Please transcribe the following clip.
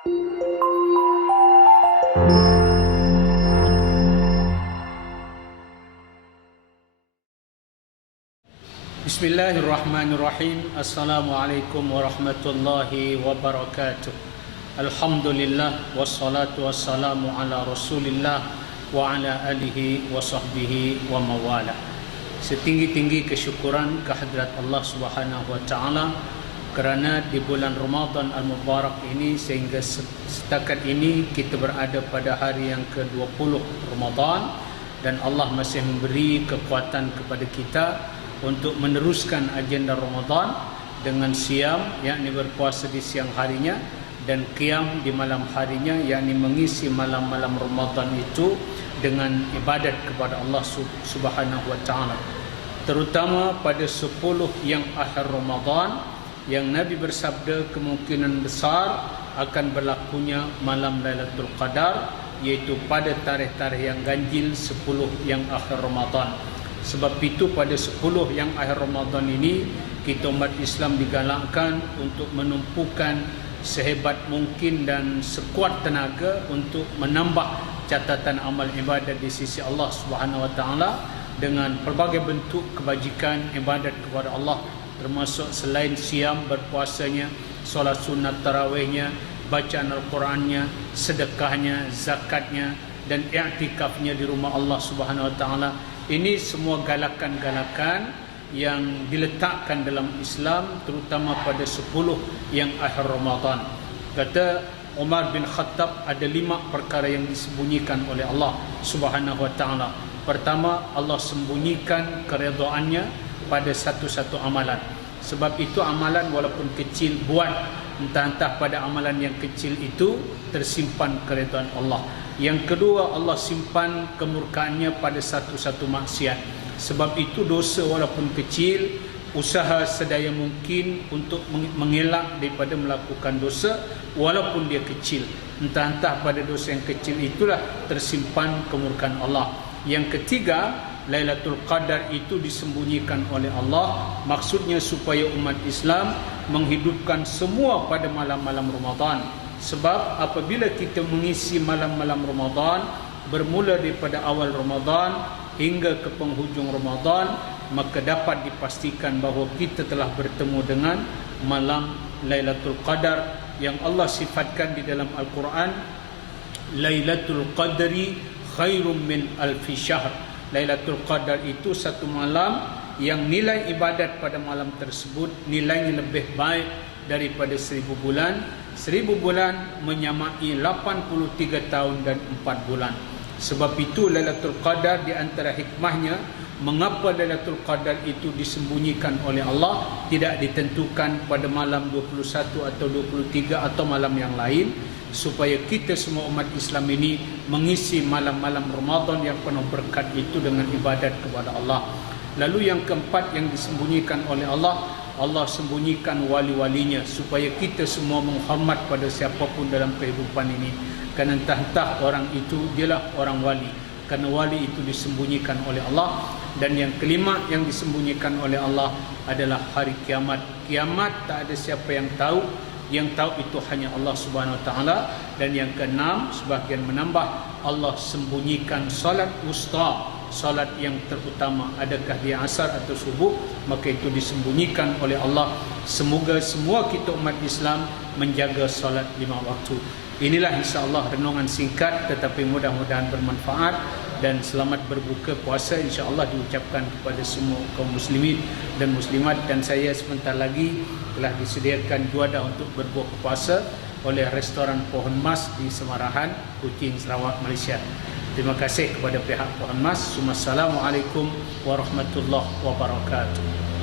Bismillahirrahmanirrahim. Assalamualaikum warahmatullahi wabarakatuh. Alhamdulillah wassalatu wassalamu ala Rasulillah wa ala alihi wa sahbihi wa mawala. Setinggi-tinggi kesyukuran kehadrat Allah Subhanahu wa taala kerana di bulan Ramadan al-Mubarak ini sehingga setakat ini kita berada pada hari yang ke-20 Ramadan dan Allah masih memberi kekuatan kepada kita untuk meneruskan agenda Ramadan dengan siam, yakni berpuasa di siang harinya, dan qiyam di malam harinya, yakni mengisi malam-malam Ramadan itu dengan ibadat kepada Allah Subhanahu wa taala. Terutama pada 10 yang akhir Ramadan yang Nabi bersabda kemungkinan besar akan berlakunya malam Lailatul Qadar, iaitu pada tarikh-tarikh yang ganjil 10 yang akhir Ramadan. Sebab itu pada 10 yang akhir Ramadan ini kita umat Islam digalakkan untuk menumpukan sehebat mungkin dan sekuat tenaga untuk menambah catatan amal ibadat di sisi Allah Subhanahu wa taala dengan pelbagai bentuk kebajikan ibadat kepada Allah, termasuk selain siam, berpuasanya, solat sunat tarawihnya, bacaan Al-Qurannya, sedekahnya, zakatnya, dan i'tikafnya di rumah Allah Subhanahu wa taala. Ini semua galakan-galakan yang diletakkan dalam Islam, terutama pada 10 yang akhir Ramadan. Kata Umar bin Khattab, ada 5 perkara yang disembunyikan oleh Allah Subhanahu wa taala. Pertama, Allah sembunyikan keredaannya pada satu-satu amalan. Sebab itu amalan walaupun kecil, buat entah-entah pada amalan yang kecil itu tersimpan keredaan Allah. Yang kedua, Allah simpan kemurkaannya pada satu-satu maksiat. Sebab itu dosa walaupun kecil, usaha sedaya mungkin untuk mengelak daripada melakukan dosa walaupun dia kecil. Entah-entah pada dosa yang kecil itulah tersimpan kemurkaan Allah. Yang ketiga, Lailatul Qadar itu disembunyikan oleh Allah, maksudnya supaya umat Islam menghidupkan semua pada malam-malam Ramadan. Sebab apabila kita mengisi malam-malam Ramadan, bermula daripada awal Ramadan hingga ke penghujung Ramadan, maka dapat dipastikan bahawa kita telah bertemu dengan malam Lailatul Qadar yang Allah sifatkan di dalam Al-Quran, Lailatul Qadri khairum min alfi syahr. Lailatul Qadar itu satu malam yang nilai ibadat pada malam tersebut nilainya lebih baik daripada 1000 bulan. 1000 bulan menyamai 83 tahun dan 4 bulan. Sebab itu Lailatul Qadar di antara hikmahnya, mengapa Lailatul Qadar itu disembunyikan oleh Allah, tidak ditentukan pada malam 21 atau 23 atau malam yang lain, supaya kita semua umat Islam ini mengisi malam-malam Ramadan yang penuh berkat itu dengan ibadat kepada Allah. Lalu yang keempat yang disembunyikan oleh Allah, Allah sembunyikan wali-walinya supaya kita semua menghormat pada siapapun dalam kehidupan ini. Kerana entah-entah orang itu dialah orang wali, kerana wali itu disembunyikan oleh Allah. Dan yang kelima yang disembunyikan oleh Allah adalah hari kiamat. Kiamat tak ada siapa yang tahu, yang tahu itu hanya Allah Subhanahu wa taala. Dan yang keenam, sebahagian menambah, Allah sembunyikan salat wusta, salat yang terutama, adakah dia asar atau subuh, maka itu disembunyikan oleh Allah. Semoga semua kita umat Islam menjaga salat 5 waktu. Inilah insya-Allah renungan singkat tetapi mudah-mudahan bermanfaat, dan selamat berbuka puasa insya-Allah diucapkan kepada semua kaum muslimin dan muslimat. Dan saya sebentar lagi telah disediakan juadah untuk berbuka puasa oleh restoran Pohon Mas di Semarahan, Kuching, Sarawak, Malaysia. Terima kasih kepada pihak Pohon Mas. Assalamualaikum warahmatullahi wabarakatuh.